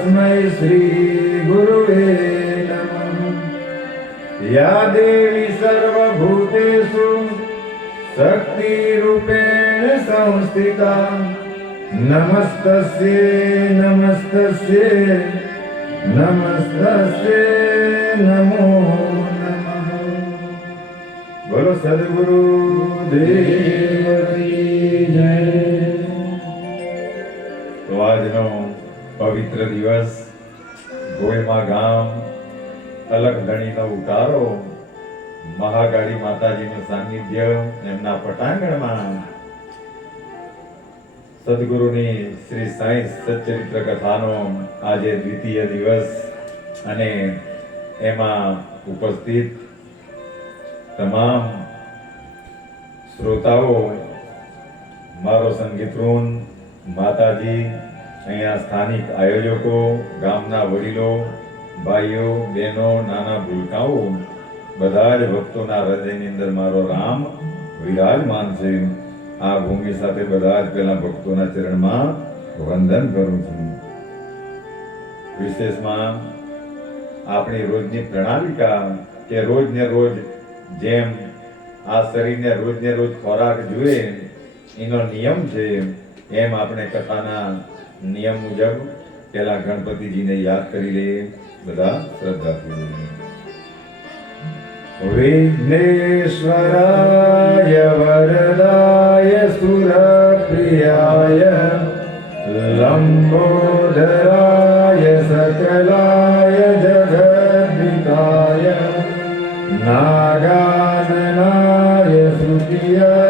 तस्मै श्रीगुरुवे नमः। या देवी सर्वभूतेषु शक्तिरूपेण संस्थिता। नमस्तस्ये नमस्तस्ये नमस्तस्ये नमो नमः। बोलो सद्गुरुदेव। પવિત્ર દિવસ, ગોયમાં ગામ, અલગ ધણીનો ઉતારો, મહાગાડી માતાજીનું સાનિધ્ય, એમના પટાંગણમાં. સદગુરુની શ્રી સાંઈ સચ્ચરિત્ર કથાનો આજે દ્વિતીય દિવસ અને એમાં ઉપસ્થિત તમામ શ્રોતાઓ, મારો સંગીતઋણ, માતાજી અહીંયા સ્થાનિક આયોજકો, ગામના વડીલો, ભાઈઓ, બહેનો, નાના ભૂલકાઓ, બધા જ ભક્તોના હૃદયની અંદર મારો રામ વિરાજમાન છે. આ ભૂમિ સાથે બધા જ પેલા ભક્તોના ચરણમાં વંદન કરું છું. વિશેષમાં આપણી રોજની પ્રણાલિકા કે રોજ ને રોજ જેમ આ શરીરને રોજ ને રોજ ખોરાક જોઈએ એનો નિયમ છે, એમ આપણે કથાના નિયમ મુજબ પેલા ગણપતિજીને યાદ કરી લઈએ, બધા શ્રદ્ધાપૂર્વક. વિઘ્નેશ્વરાય વરદાય સુરપ્રિયાય, લંબોદરાય સકલાય જગદ્વિકાય નાગાનનાય સુતિયજ્ઞ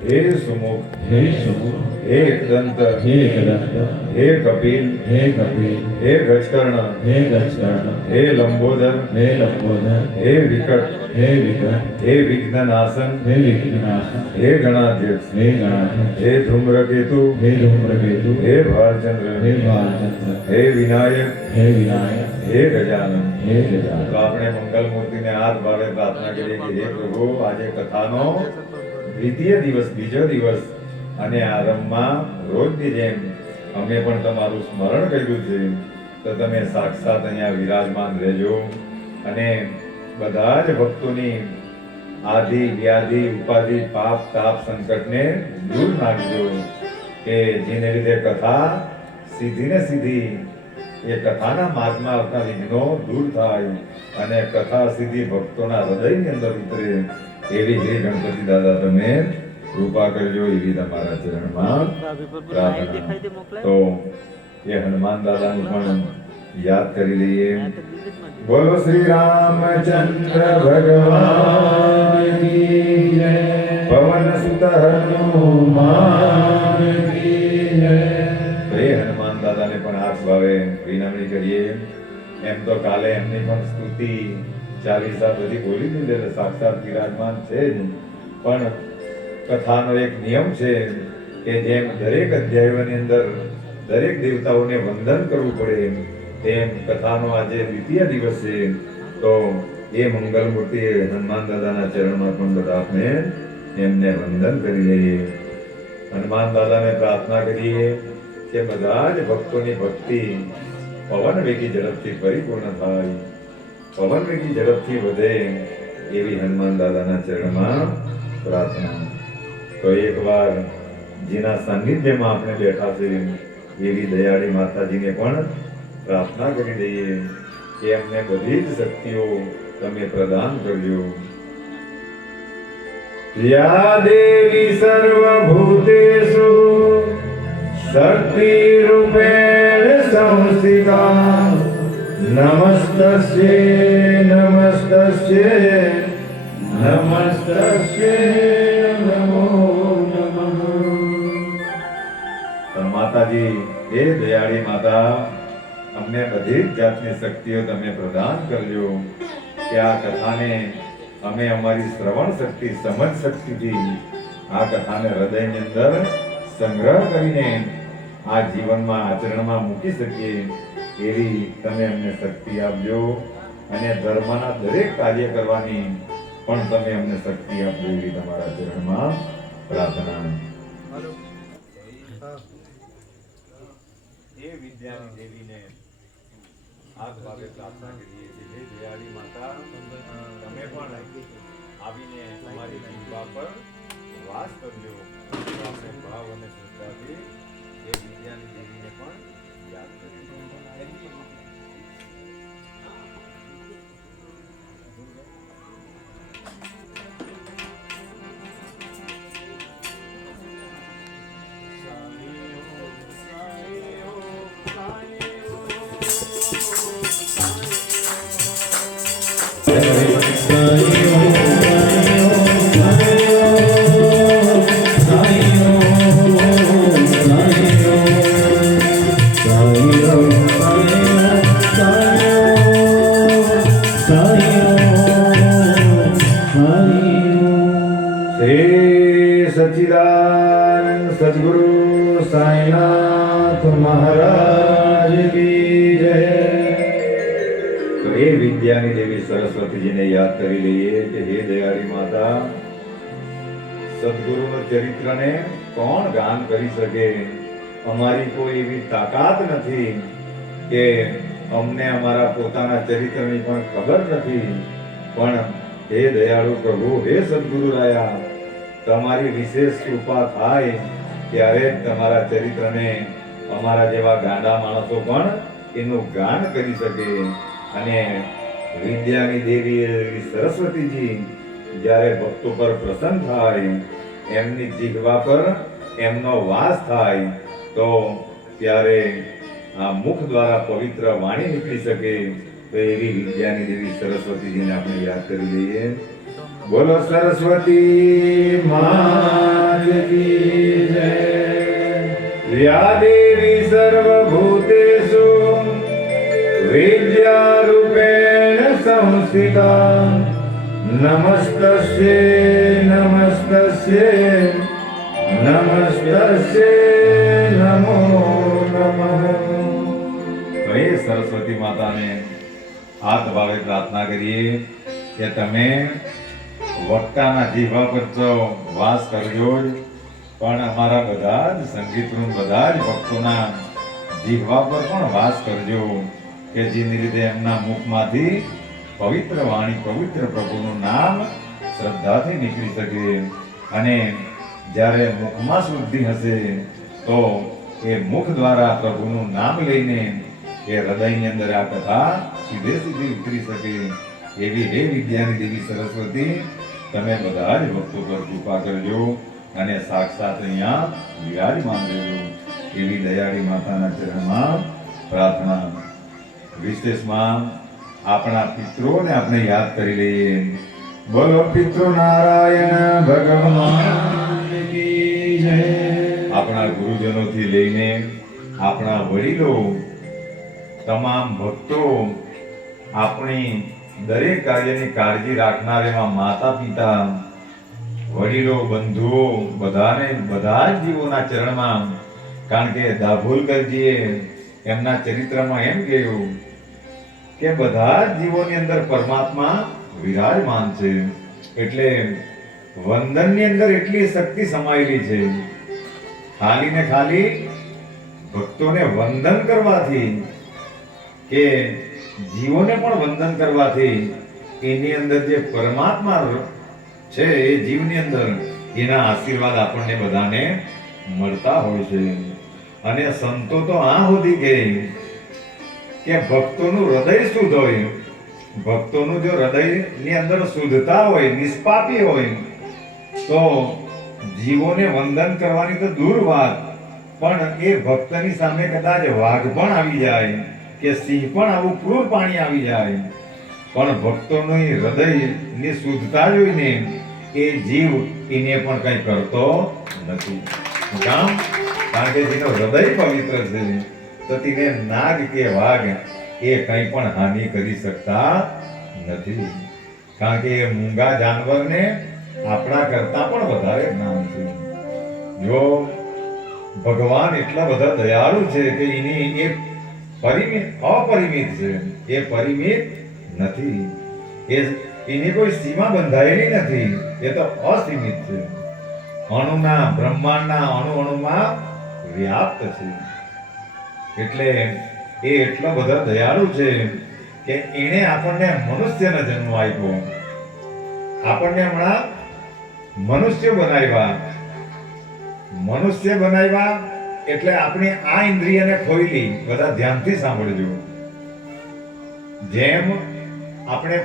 હે સુમુખ હે સુમુખ હે એકદંત હે ગદંત હે કપિલ હે કપિલ હે ગજકર્ણ હે ગજકર્ણ હે લંબોદર હે લંબોદર હે વિકટ હે વિકટ હે વિઘ્નનાશન હે વિઘ્નનાશન હે ગણાધ્યક્ષ હે ગણાધ્યક્ષ હે ધૂમ્રકેતુ હે ધૂમ્રકેતુ હે ભાલચંદ્ર હે બાલચંદ્ર હે વિનાયક હે વિનાયક હે ગજાનન હે ગજાનન તો આપણે મંગલ મૂર્તિને હાથ ભાવે પ્રાર્થના કરીએ કે હે પ્રભુ આજે કથાનો દ્વિતીય દિવસ, બીજો દિવસ અને આરંભમાં રોજની જેમ અમે પણ તમારું સ્મરણ કર્યું છે. તો તમે સાક્ષાત અહીંયા વિરાજમાન રહેજો અને બધા જ ભક્તોની આદિ, વ્યાધિ, ઉપાધિ, પાપ, તાપ, સંકટને દૂર નાખજો કે જેને લીધે કથા સીધી ને સીધી એ કથાના માર્ગમાં આવતા વિઘ્નો દૂર થાય અને કથા સીધી ભક્તોના હૃદયની અંદર ઉતરે. એવી હે ગણપતિ દાદા, તમે કૃપા કરજો એવી તમારા ચરણમાં પ્રાર્થના. તો એ હનુમાન દાદાનું પણ યાદ કરી લઈએ. બોલો શ્રી રામચંદ્ર ભગવાન પવન સુત હનુમાન હનુમાન દાદાને પણ હાથ ભાવે વિનમણી કરીએ. એમ તો કાલે એમની પણ સ્તુતિ ચાલીસા બધી બોલી દીધી સાક્ષાત વિરાજમાન છે પણ કથાનો એક નિયમ છે કે જેમ દરેક અધ્યાયોની અંદર દરેક દેવતાઓને વંદન કરવું પડે, તેમ કથાનો આજે દ્વિતીય દિવસ છે. તો એ મંગલ મૂર્તિ હનુમાન દાદાના ચરણમાં પણ બધા આપણે એમને વંદન કરી લઈએ હનુમાન દાદાને પ્રાર્થના કરીએ કે બધા જ ભક્તોની ભક્તિ પવન વેગી ઝડપથી પરિપૂર્ણ થાય. પવન વેગી ઝડપથી વધે એવી હનુમાન દાદાના ચરણમાં પ્રાર્થના. તો એકવાર જેના સાનિધ્યમાં આપણે બેઠા છે, એવી દયાળી માતાજીને પણ પ્રાર્થના કરી દઈએ કે અમને બધી જ શક્તિઓ તમે પ્રદાન કરજો. યા દેવી સર્વભૂતેષુ શક્તિરૂપેણ સંસ્થિતા નમસ્તસ્યે નમસ્તસ્યે નમસ્તસ્યે નમો નમઃ માતાજી એ દયાળી માતા, અમને બધી જ જાતની શક્તિઓ તમે પ્રદાન કરજો કે આ કથાને અમે અમારી શ્રવણ શક્તિ, સમજ શક્તિથી આ કથાને હૃદયની અંદર સંગ્રહ કરીને આ જીવનમાં, આચરણમાં મૂકી શકીએ. એવી તમે અમને શક્તિ આપજો અને ધર્મના દરેક કાર્ય કરવાની પણ તમે અમને શક્તિ આપજો એવી તમારા ચરણમાં પ્રાર્થના એ વિદ્યાની દેવીને હાથ ભાવે પ્રાર્થના કરીએ માતા, તમે પણ આવીને તમારી જીવા પર વાસ કરજો. આપણે ભાવ અને શ્રદ્ધાથી એ વિદ્યાની દેવીને પણ યાદ કરીશું શ્રી સચ્ચિદાનંદ સદગુરુ સાઈનાથ મહારાજ વિદ્યાની દેવી સરસ્વતીજીને યાદ કરી લઈએ કે હે દયાળી માતા, સદગુરુના ચરિત્રને કોણ ગાન કરી શકે? અમારી કોઈ એવી તાકાત નથી કે અમને અમારા પોતાના ચરિત્રની પણ ખબર નથી. પણ હે દયાળુ પ્રભુ, હે સદગુરુ રાયા, તમારી વિશેષ કૃપા થાય ત્યારે તમારા ચરિત્રને અમારા જેવા ગાંડા માણસો પણ એનું ગાન કરી શકે. અને વિદ્યાની દેવી એવી સરસ્વતીજી જ્યારે ભક્તો પર પ્રસન્ન થાય, એમની જીહવા પર એમનો વાસ થાય, તો ત્યારે આ મુખ દ્વારા પવિત્ર વાણી નીકળી શકે, તો એવી વિદ્યાની દેવી સરસ્વતીજીને આપણે યાદ કરી લઈએ. બોલો, સરસ્વતી માત કી જય. દેવી સર્વભૂતેષુ વિદ્યારૂપેણ સંસ્થિતા નમસ્તસ્યે નમસ્તસ્યે નમસ્તસ્યે નમો નમઃ તો એ સરસ્વતી માતાને હાથ ભાવે પ્રાર્થના કરીએ કે તમે વક્તાના જીવા પર તો વાસ કરજો પણ અમારા બધા જ સંગીતનું બધા જ ભક્તોના જીભા પર પણ વાસ કરજો કે જેની રીતે એમના મુખમાંથી પવિત્ર વાણી, પવિત્ર પ્રભુનું નામ શ્રદ્ધાથી નીકળી શકે. અને જ્યારે મુખમાં શુદ્ધિ હશે, તો એ મુખ દ્વારા પ્રભુનું નામ લઈને એ હૃદયની અંદર આ કથા સીધે સીધી ઉતરી શકે. એવી હે વિદ્યાની દેવી સરસ્વતી, તમે બધા જ ભક્તો પર કૃપા કરજો અને સાક્ષાત અહીંયા વિરાજમાન રહેજો. એવી દયાળી માતાના ચરણમાં પ્રાર્થના. વિશેષમાં આપણા પિત્રોને આપણે યાદ કરી લઈએ. બોલો, પિત્રો નારાયણ, ભગવાન. આપણા ગુરુજનોથી લઈને આપણા વડીલો, તમામ ભક્તો, આપણી દરેક કાર્યની કાળજી રાખનાર એવા માતા પિતા વડીલો, બંધુઓ, બધાને બધા જ જીવોના ચરણમાં, કારણ કે દાભોલકરજીએ એમના ચરિત્રમાં એમ કહ્યું કે બધા જ જીવોની અંદર પરમાત્મા વિરાજમાન છે. એટલે વંદનની અંદર એટલી શક્તિ સમાયેલી છે. ખાલી ને ખાલી ભક્તોને વંદન કરવાથી કે જીવોને પણ વંદન કરવાથી એની અંદર જે પરમાત્મા છે એ જીવની અંદર એના આશીર્વાદ આપણને બધાને મળતા હોય છે. અને સંતો તો આ સુધી કહે કે ભક્તોનું હૃદય શુદ્ધ હોય ભક્તોનું જો હૃદયની અંદર શુદ્ધતા હોય, નિષ્પાપી હોય, તો જીવોને વંદન કરવાની તો દૂર વાત. પણ એ ભક્તની સામે કદાચ વાઘ પણ આવી જાય કે સિંહ પણ આવું ક્રૂર પાણી આવી જાય. પણ ભક્તોનું હૃદયની શુદ્ધતા જોઈને એ જીવ એને પણ કંઈ કરતો નથી. કારણ કે જેનો હૃદય પવિત્ર છે. તો તેને નાગ કે વાઘ એ કંઈ પણ હાનિ કરી શકતા નથી. કારણ કે એ મૂંગા જાનવરને આપણા કરતા પણ વધારે જ્ઞાન છે. જો ભગવાન એટલા બધા દયાળુ છે કે એની એ પરિમિત, અપરિમિત છે, એ પરિમિત નથી. એ એની કોઈ સીમા બંધાયેલી નથી, એ તો અસીમિત છે. અણુના, બ્રહ્માંડના અણુ અણુમાં વ્યાપ્ત છે. એટલે એ એટલા બધા દયાળુ છે કે એણે આપણને મનુષ્યને જન્મ આપ્યો. આપણને હમણાં મનુષ્ય બનાવ્યા. મનુષ્ય બનાવ્યા એટલે આપણી આ ઇન્દ્રિયને ખોઈલી બધા ધ્યાનથી સાંભળજો. જેમ આપણે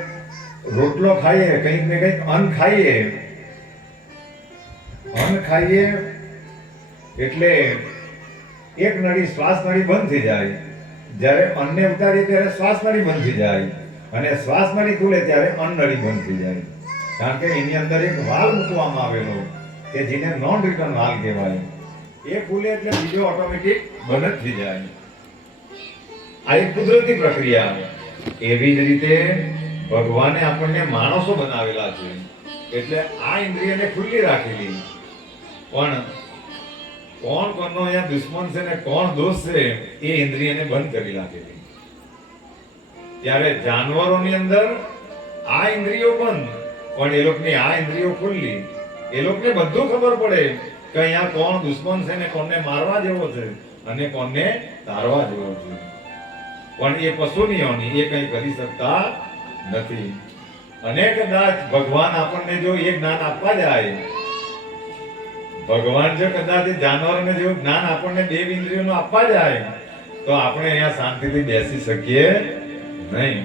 રોટલો ખાઈએ, કંઈક ને કંઈક અન્ન ખાઈએ. અન્ન ખાઈએ એટલે એક નળી શ્વાસ નળી બંધ થઈ જાય. જ્યારે અન્નને ઉતારીએ ત્યારે શ્વાસ નળી બંધ થઈ જાય. અને શ્વાસ નળી ખુલે ત્યારે અન્ન નળી બંધ થઈ જાય. કારણ કે એની અંદર એક વાલ મૂકવામાં આવેલો, કે જેને નોન રિટર્ન વાલ કહેવાય. એ ખુલે એટલે બીજો ઓટોમેટિક બંધ થઈ જાય. આ એક કુદરતી પ્રક્રિયા. એવી જ રીતે ભગવાને આપણને માણસો બનાવેલા છે. એટલે આ ઇન્દ્રિયને ખુલ્લી રાખેલી. પણ કોણ કોણનો અહીંયા દુશ્મન છે ને કોણ દોષ છે, એ ઇન્દ્રિયને બંધ કરી રાખેલી ત્યારે જાનવરોની અંદર આ ઇન્દ્રિયો બંધ, પણ એ લોકોની આ ઇન્દ્રિયો ખુલ્લી. એ લોકોને બધું ખબર પડે કે અહીંયા કોણ દુશ્મન છે ને કોણને મારવા જેવો છે અને કોણને તારવા જેવો છે. પણ એ પશુની યોની એ કંઈ કરી શકતા નથી. અને કદાચ ભગવાન આપણને જો એ જ્ઞાન આપવા જાય ભગવાન જો કદાચ જાનવરને જેવું જ્ઞાન આપણને બે ઇન્દ્રિયોનું આપવા જાય, તો આપણે અહીંયા શાંતિથી બેસી શકીએ નહીં.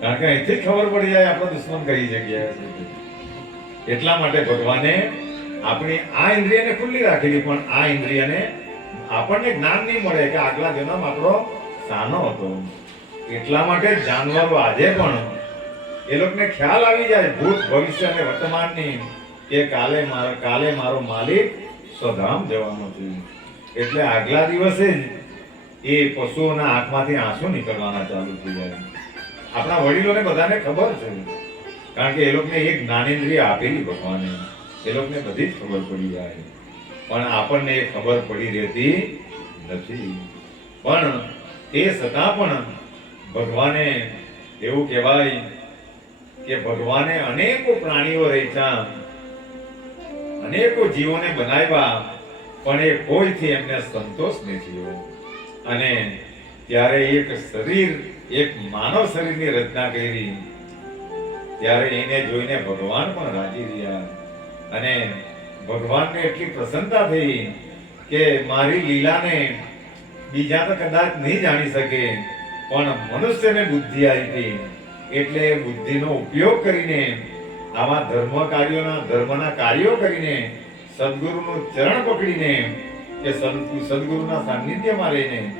કારણ કે અહીંથી ખબર પડી જાય આપણો દુશ્મન કઈ જગ્યાએ એટલા માટે ભગવાને આપણી આ ઇન્દ્રિયને ખુલ્લી રાખેલી, પણ આ ઇન્દ્રિયને આપણને જ્ઞાન નહીં મળે કે આગલા જન્મ આપણો સાનો હતો. એટલા માટે જાનવરો આજે પણ એ લોકોને ખ્યાલ આવી જાય ભૂત ભવિષ્ય અને વર્તમાનની કે કાલે મારો કાલે મારો માલિક સ્વધામ જવાનો છે. એટલે આગલા દિવસે જ એ પશુઓના આંખમાંથી આંસુ નીકળવાના ચાલુ થઈ જાય. આપણા વડીલોને બધાને ખબર છે. કારણ કે એ લોકોને એક જ્ઞાનેન્દ્રિય આપેલી ભગવાને. એ લોકોને બધી જ ખબર પડી જાય. પણ આપણને એ ખબર પડી રહેતી નથી. પણ એ છતાં પણ ભગવાને એવું કહેવાય કે ભગવાને અનેકો પ્રાણીઓ રચ્યા અનેકો જીવોને બનાવ્યા, પણ એ કોઈથી એમને સંતોષ નથી થયો. અને ત્યારે એક શરીર, એક માનવ શરીરની રચના કરી. ત્યારે એને જોઈને ભગવાન પણ રાજી રહ્યા. અને ભગવાનને એટલી પ્રસન્નતા થઈ કે મારી લીલાને બીજા તો કદાચ નહીં જાણી શકે, પણ મનુષ્યને બુદ્ધિ આપી. એટલે એ બુદ્ધિનો ઉપયોગ કરીને આવા ધર્મ કાર્યોના, ધર્મના કાર્યો કરીને સદગુરુનું ચરણ પકડીને કે સદ- સદગુરુના સાનિધ્યમાં રહીને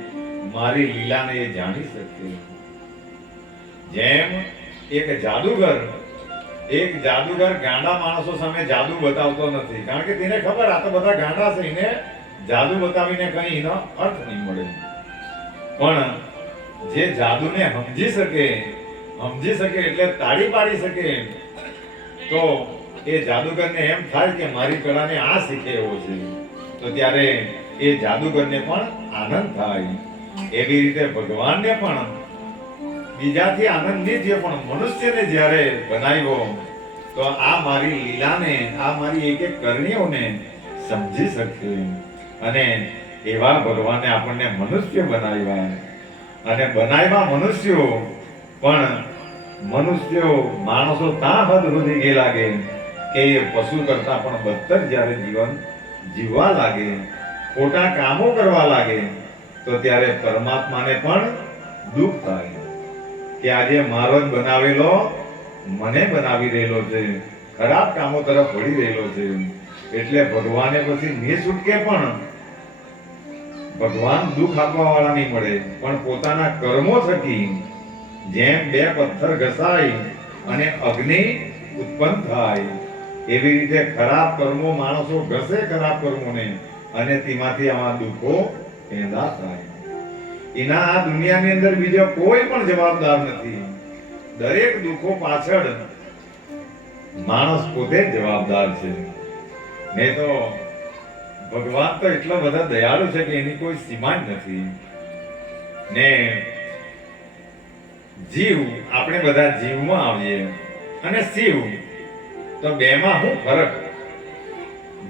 મારી લીલાને એ જાણી શકે જેમ એક જાદુગર એક જાદુગર ગાંડા માણસો સામે જાદુ બતાવતો નથી. કારણ કે તેને ખબર, આ તો બધા ગાંડા છે, એને જાદુ બતાવીને કઈ એનો અર્થ નહીં મળે. પણ જે જાદુને સમજી શકે સમજી શકે એટલે તાળી પાડી શકે તો એ જાદુગરને એમ થાય કે મારી કળાને આ શીખે એવો છે. તો ત્યારે એ જાદુગરને પણ આનંદ થાય. એવી રીતે ભગવાનને પણ બીજાથી આનંદ નહીં થયો પણ મનુષ્યને જ્યારે બનાવ્યો, તો આ મારી લીલાને, આ મારી એક એક કરણીઓને સમજી શકે. અને એવા ભગવાને આપણને મનુષ્ય બનાવ્યા. અને બનાવ્યા મનુષ્યો પણ મનુષ્યો, માણસો તાં હદ સુધી ગે લાગે કે પશુ કરતા પણ બદતર જ્યારે જીવન જીવવા લાગે, ખોટા કામો કરવા લાગે, તો ત્યારે પરમાત્માને પણ દુઃખ થાય. કે આજે મારો જ બનાવેલો, મને બનાવી રહેલો છે, ખરાબ કામો તરફ વળી રહેલો છે. એટલે ભગવાને પછી ને છૂટકે પણ ભગવાન દુઃખ આપવા વાળા નહીં મળે, પણ પોતાના કર્મો થકી જેમ બે પથ્થર ઘસાય અને અગ્નિ ઉત્પન્ન થાય, એવી રીતે ખરાબ કર્મો માણસો ઘસે ખરાબ કર્મોને અને તેમાંથી આવા દુઃખો પેદા થાય. એના આ દુનિયાની અંદર બીજો કોઈ પણ જવાબદાર નથી. દરેક દુઃખો પાછળ માણસ પોતે જવાબદાર છે. ને તો ભગવાન તો એટલા બધા દયાળુ છે કે એની કોઈ સીમા જ નથી. ને જીવ, આપણે બધા જીવમાં આવીએ. અને શિવ. તો બેમાં શું ફરક?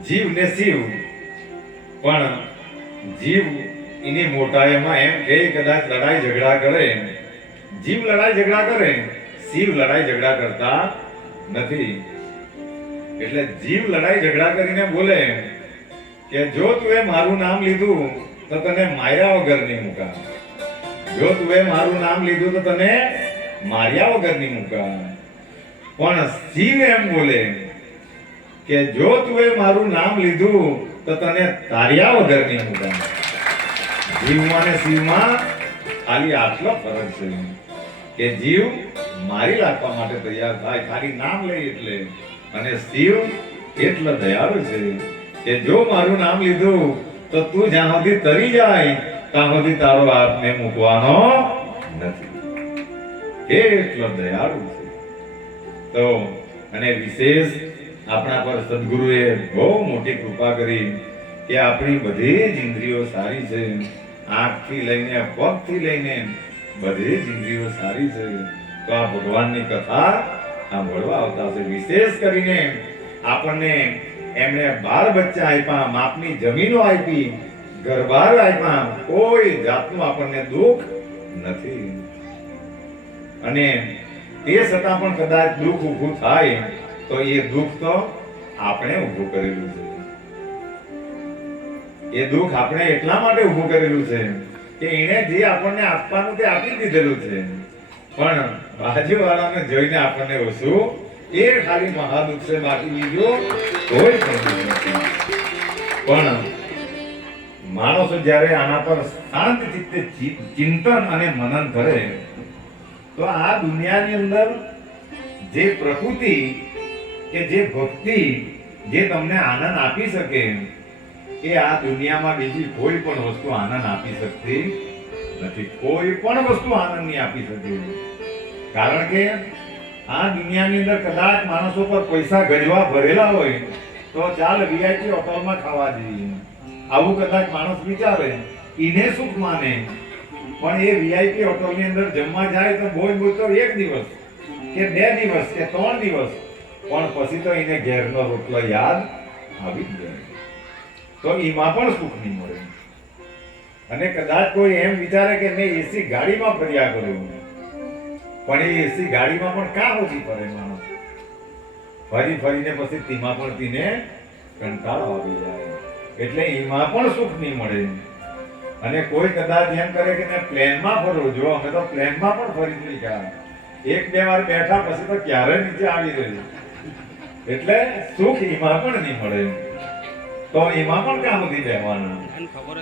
જીવ ને શિવ. પણ જીવ એની મોટાઈમાં એમ કે કદાચ લડાઈ ઝઘડા કરે. જીવ લડાઈ ઝઘડા કરે. શિવ લડાઈ ઝઘડા કરતા નથી. એટલે જીવ લડાઈ ઝઘડા કરીને બોલે કે જો તું એ મારું નામ લીધું, તો તને માયા વગર નહીં મૂકા જો તું મારું નામ લીધું તો તને માર્યા વગર નહીં મૂકા પણ શિવ એમ બોલે કે જો તું મારું નામ લીધું તો તને તાર્યા વગર નહીં મૂકા જીવમાં ને શિવમાં ખાલી આટલો ફરક છે કે જીવ મારી રાખવા માટે તૈયાર થાય, ખાલી નામ લે એટલે. અને શિવ એટલો દયાળુ છે કે જો મારું નામ લીધું તો તું જ્યાં સુધી તરી જાય ત્યાં સુધી તારો હાથને મૂકવાનો નથી. એટલો દયાળુ છે. તો અને વિશેષ આપણા પર સદગુરુએ બહુ મોટી કૃપા કરી કે આપણી બધી જ ઇન્દ્રિયો સારી છે. આંખથી લઈને પગથી લઈને બધી જ ઇન્દ્રિયો સારી છે. તો આ ભગવાનની કથા સાંભળવા આવતા છે વિશેષ કરીને આપણને એમણે બાળ બચ્ચા આપ્યા, માપની જમીનો આપી. ઘરબાર કોઈ જાતનું આપણને દુઃખ નથી. અને તે છતાં પણ કદાચ દુઃખ ઊભું થાય, તો એ દુઃખ તો આપણે ઊભું કરેલું છે. એ દુઃખ આપણે એટલા માટે ઊભું કરેલું છે કે એણે જે આપણને આપવાનું તે આપી દીધેલું છે. પણ બાજુવાળાને જોઈને આપણને ઓછું એ ખાલી મહાદુઃખ છે, બાકી બીજું કોઈ પણ માણસો જ્યારે આના પર શાંત ચિ- ચિંતન અને મનન કરે, તો આ દુનિયાની અંદર જે પ્રકૃતિ કે જે ભક્તિ જે તમને આનંદ આપી શકે, એ આ દુનિયામાં બીજી કોઈ પણ વસ્તુ આનંદ આપી શકતી નથી. કોઈ પણ વસ્તુ આનંદ નહીં આપી શકતી કારણ કે આ દુનિયાની અંદર કદાચ માણસો પર પૈસા ગજવા ભરેલા હોય, તો ચાલ વીઆઈપી હોટલમાં ખાવા જઈએ. આવું કદાચ માણસ વિચારે એને સુખ માને, પણ એ વીઆઈપી હોટલની અંદર જમવા જાય તો બોજ બોજ તો એક દિવસ કે બે દિવસ કે ત્રણ દિવસ, પણ પછી તો એને ઘેરનો રોટલો યાદ આવી જ જાય. તો એમાં પણ સુખ નહીં મળે. અને કદાચ કોઈ એમ વિચારે કે મેં એસી ગાડીમાં ફર્યા કર્યું પણ એ એસી ગાડીમાં પણ કાં ઓછી ફરે માણસ. ફરી ફરીને પછી તેમાં પણ તેને કંટાળો આવી જાય. એટલે એમાં પણ સુખ નહીં મળે. અને કોઈ કદાચ એમ કરે કે મેં પ્લેનમાં ફરવું જો અમે તો પ્લેનમાં પણ ફરી નહીં ગયા. એક બે વાર બેઠા પછી તો ક્યારે નીચે આવી ગયું એટલે સુખ એમાં પણ નહીં મળે. તો એમાં પણ કામ નથી બેહવાના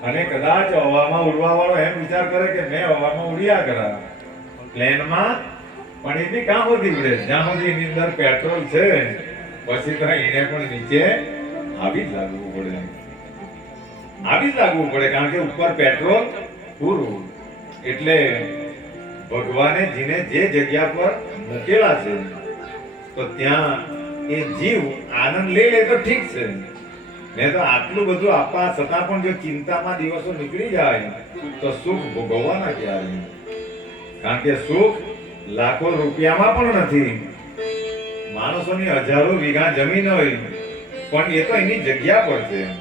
અને કદાચ હવામાં ઉડવા વાળો એમ વિચાર કરે કે મેં હવામાં ઉડ્યા કરા. પ્લેનમાં પણ એ બી કામ સુધી ઉડે જ્યાં સુધી એની અંદર પેટ્રોલ છે, પછી તો એને પણ નીચે આવી જ લાગવું પડે. આવી જ લાગવું પડે, કારણ કે ઉપર પેટ્રોલ પૂરું. એટલે ભગવાને જીને જે જગ્યા પર મૂકેલા છે, તો ત્યાં એ જીવ આનંદ લઈ લે તો ઠીક છે. નહીં તો આટલું બધું આપવા છતાં પણ જો ચિંતામાં દિવસો નીકળી જાય, તો સુખ ભોગવવાના ક્યારે? કારણ કે સુખ લાખો રૂપિયામાં પણ નથી. માણસોની હજારો વીઘા જમીન હોય, પણ એ તો એની જગ્યા પર છે.